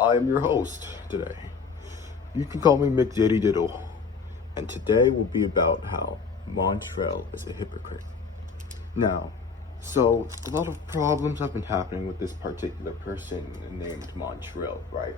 I am your host today. You can call me McDiddy Diddle. And today will be about how Montrel is a hypocrite. Now, so a lot of problems have been happening with this particular person named Montrel, right?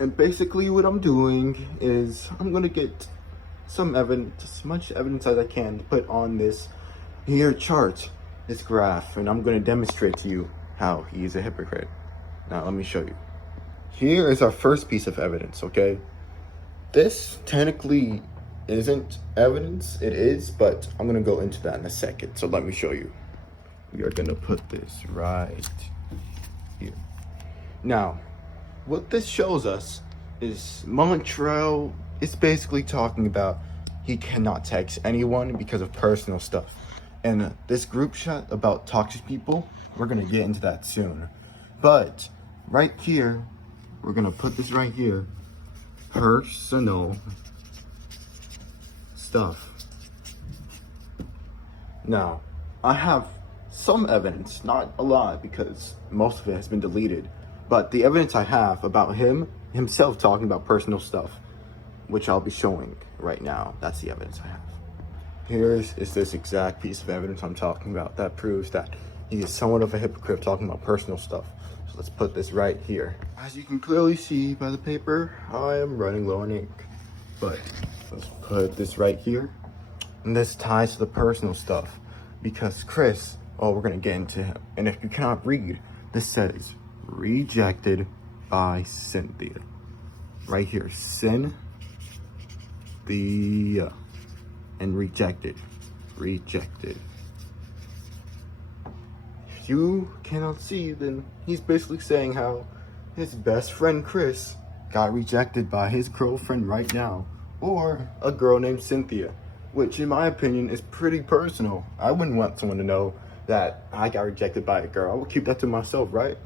And basically what I'm doing is I'm gonna get some evidence, as much evidence as I can to put on this here chart, this graph, and I'm gonna demonstrate to you how he is a hypocrite. Now let me show you. Here is our first piece of evidence, okay? This technically isn't evidence, it is, but I'm gonna go into that in a second, so let me show you. We are gonna put this right here. Now, what this shows us is Montrel is basically talking about he cannot text anyone because of personal stuff. And this group chat about toxic people, we're gonna get into that soon. But right here, we're gonna put this right here, personal stuff. Now, I have some evidence, not a lot because most of it has been deleted, but the evidence I have about himself talking about personal stuff, which I'll be showing right now, that's the evidence I have. Here is this exact piece of evidence I'm talking about that proves that he is somewhat of a hypocrite talking about personal stuff. So let's put this right here. As you can clearly see by the paper, I am running low on ink. But let's put this right here. And this ties to the personal stuff because Chris, oh, we're gonna get into him. And if you cannot read, this says rejected by Cynthia. Right here, Cynthia. And rejected. If you cannot see, then he's basically saying how his best friend Chris got rejected by his girlfriend right now, or a girl named Cynthia, which in my opinion is pretty personal. I wouldn't want someone to know that I got rejected by a girl. I would keep that to myself, right?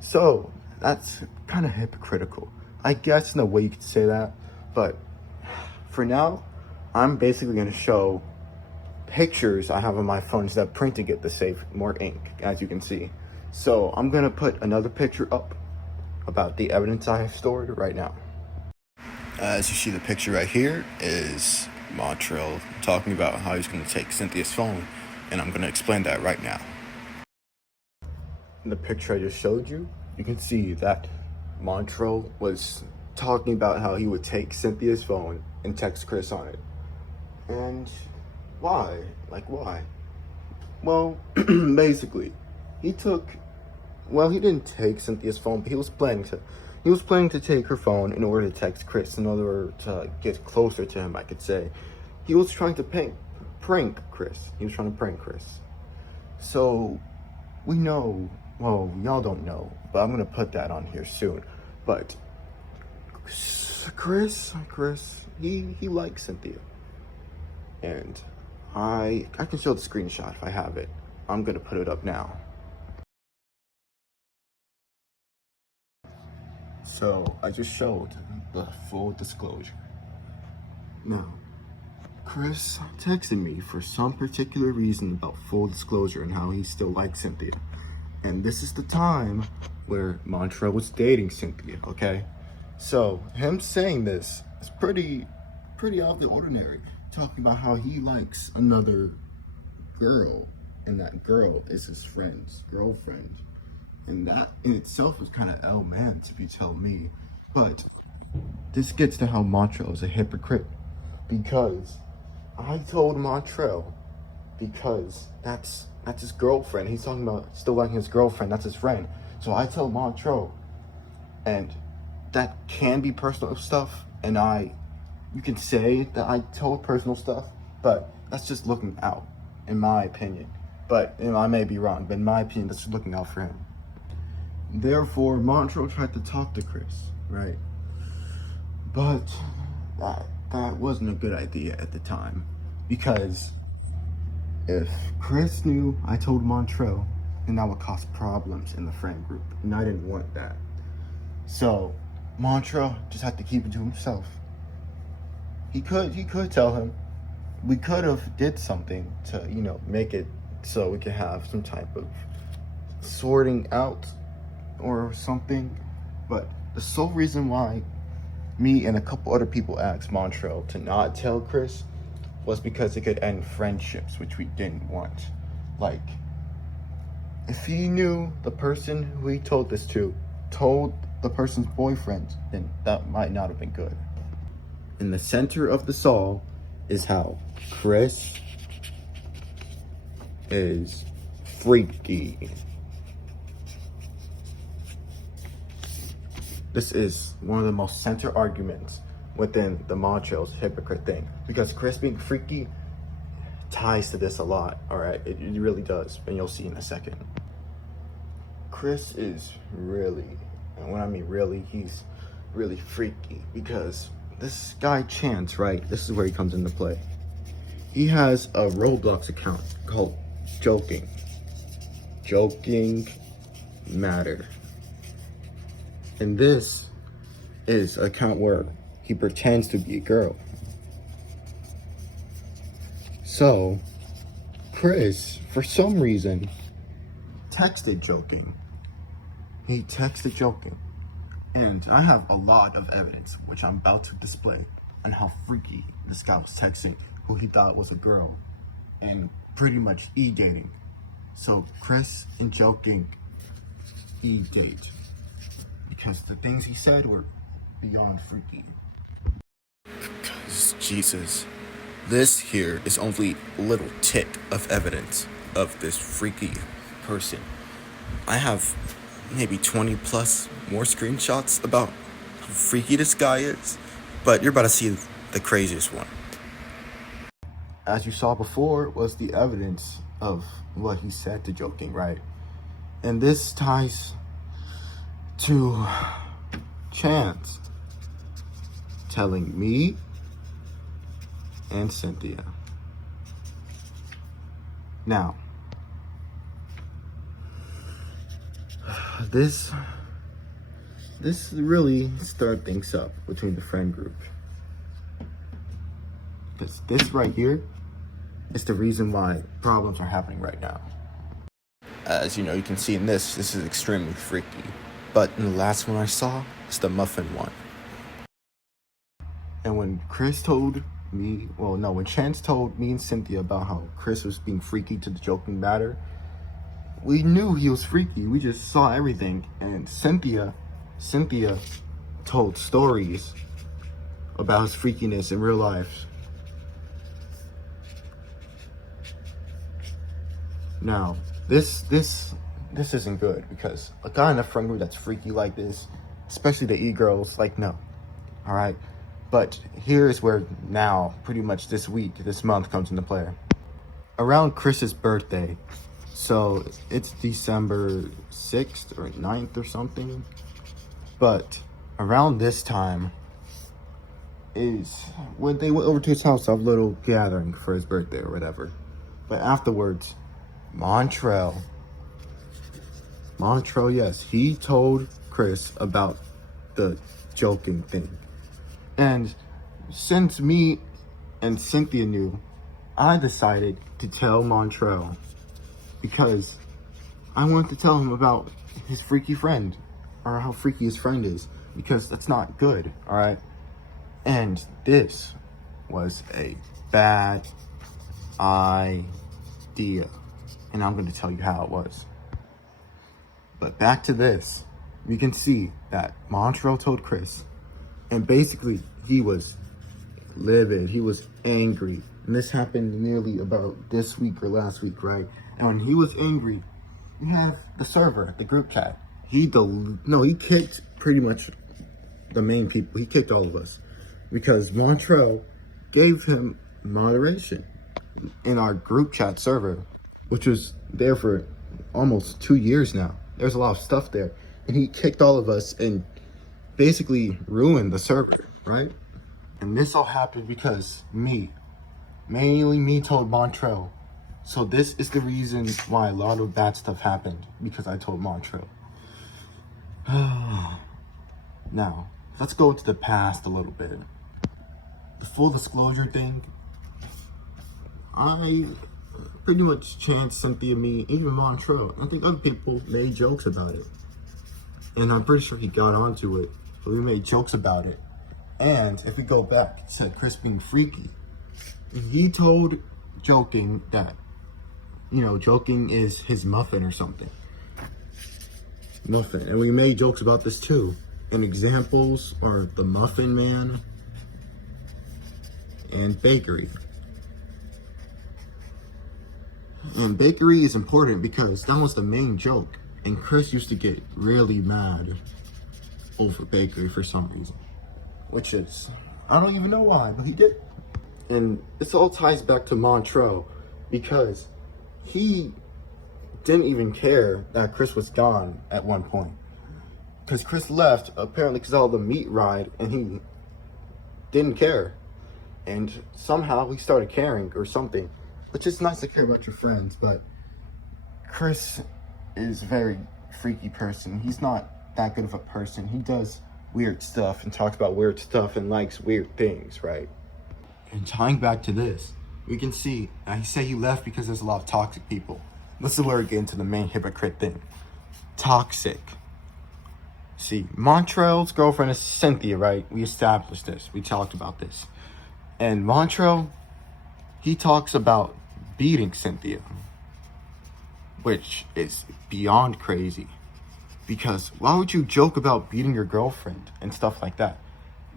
So that's kind of hypocritical, I guess, in a way you could say that. But for now, I'm basically going to show pictures I have on my phone instead of printing it to save more ink, as you can see. So I'm going to put another picture up about the evidence I have stored right now. As you see, the picture right here is Montrel talking about how he's going to take Cynthia's phone, and I'm going to explain that right now. In the picture I just showed you, you can see that Montrel was talking about how he would take Cynthia's phone and text Chris on it. And why? Like, why? Well, basically, he didn't take Cynthia's phone, but he was planning to take her phone in order to text Chris, in order to get closer to him, I could say. He was trying to prank Chris. So, we know, well, y'all don't know, but I'm gonna put that on here soon. But Chris, he likes Cynthia. And I can show the screenshot if I have it. I'm gonna put it up now. So I just showed the full disclosure. Now, Chris texted me for some particular reason about full disclosure and how he still likes Cynthia. And this is the time where Montrel was dating Cynthia, okay? So him saying this is pretty out of the ordinary. Talking about how he likes another girl, and that girl is his friend's girlfriend. And that in itself is kind of man to be telling me. But this gets to how Montrel is a hypocrite. Because I told Montrel, because that's his girlfriend. He's talking about still liking his girlfriend, that's his friend. So I told Montrel, and that can be personal stuff, and you can say that I told personal stuff, but that's just looking out, in my opinion. But I may be wrong, but in my opinion, that's just looking out for him. Therefore, Montrel tried to talk to Chris, right? But that wasn't a good idea at the time, because if Chris knew I told Montrel, then that would cause problems in the friend group, and I didn't want that. So Montrel just had to keep it to himself. He could tell him. We could have did something to, make it so we could have some type of sorting out or something. But The sole reason why me and a couple other people asked Montrel to not tell Chris was because it could end friendships, which we didn't want. Like, if he knew the person who he told this to told the person's boyfriend, then that might not have been good. In the center of the saw is how Chris is freaky. This is one of the most center arguments within the Montrel's hypocrite thing, because Chris being freaky ties to this a lot. All right, it really does, and you'll see in a second. Chris is really, and when I mean really, he's really freaky, because this guy Chance, right? This is where he comes into play. He has a Roblox account called Joking Matter. And this is an account where he pretends to be a girl. So, Chris, for some reason, texted Joking. He texted Joking. And I have a lot of evidence, which I'm about to display, on how freaky this guy was texting who he thought was a girl, and pretty much e-dating. So Chris and Joking e-date, because the things he said were beyond freaky. Because Jesus, this here is only a little tick of evidence of this freaky person. I have maybe 20 plus more screenshots about how freaky this guy is, but you're about to see the craziest one. As you saw before was the evidence of what he said to Joking, right? And this ties to Chance telling me and Cynthia. Now, this really stirred things up between the friend group. Because this right here is the reason why problems are happening right now. As you know, you can see in this is extremely freaky. But in the last one I saw, it's the muffin one. And when Chris told me, when Chance told me and Cynthia about how Chris was being freaky to the Joking Matter, we knew he was freaky. We just saw everything. And Cynthia told stories about his freakiness in real life. Now, this isn't good, because a guy in a friend group that's freaky like this, especially the e-girls, like, no. All right? But here's where now, pretty much this month comes into play. Around Chris's birthday, so it's December 6th or 9th or something, but around this time is when they went over to his house to have a little gathering for his birthday or whatever. But afterwards, Montrel, yes, he told Chris about the Joking thing. And since me and Cynthia knew, I decided to tell Montrel, because I wanted to tell him about his freaky friend, or how freaky his friend is, because that's not good, all right? And this was a bad idea, and I'm going to tell you how it was. But back to this, we can see that Montrel told Chris, and basically he was livid, he was angry, and this happened nearly about this week or last week, right? And when he was angry, you have the server, the group chat. He kicked pretty much the main people. He kicked all of us because Montrel gave him moderation in our group chat server, which was there for almost 2 years now. There's a lot of stuff there, and he kicked all of us and basically ruined the server, right? And this all happened because mainly me told Montrel. So this is the reason why a lot of bad stuff happened, because I told Montrel. Now, let's go to the past a little bit. The full disclosure thing, I pretty much Chance, Cynthia, me, even Montrel, I think other people made jokes about it. And I'm pretty sure he got onto it but we made jokes about it. And if we go back to Chris being freaky, he told joking that, you know, joking is his muffin or something. Muffin. And we made jokes about this too. And examples are the Muffin Man and bakery. And bakery is important because that was the main joke. And Chris used to get really mad over bakery for some reason. Which is, I don't even know why, but he did. And this all ties back to Montrel because he didn't even care that Chris was gone at one point. Because Chris left, apparently because of all the meat ride, and he didn't care. And somehow he started caring or something. Which is nice to care about your friends, but Chris is a very freaky person. He's not that good of a person. He does weird stuff and talks about weird stuff and likes weird things, right? And tying back to this, we can see he said he left because there's a lot of toxic people. Let's alert get into the main hypocrite thing. Toxic. See, Montrel's girlfriend is Cynthia, right? We established this. We talked about this. And Montrel, he talks about beating Cynthia, which is beyond crazy. Because why would you joke about beating your girlfriend and stuff like that?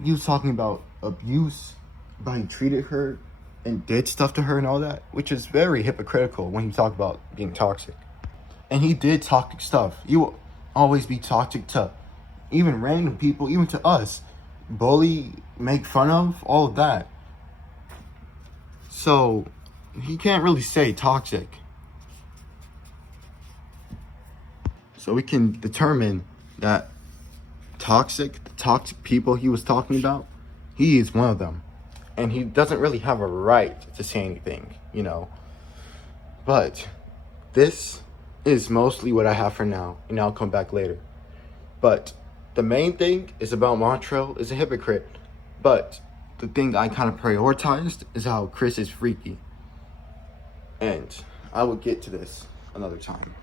He was talking about abuse, about he treated her and did stuff to her and all that, which is very hypocritical when you talk about being toxic. And he did toxic stuff. You will always be toxic to even random people, even to us. Bully, make fun of, all of that. So he can't really say toxic. So we can determine that the toxic people he was talking about, he is one of them. And he doesn't really have a right to say anything, you know. But this is mostly what I have for now, and I'll come back later. But the main thing is about Montrel is a hypocrite. But the thing I kind of prioritized is how Chris is freaky. And I will get to this another time.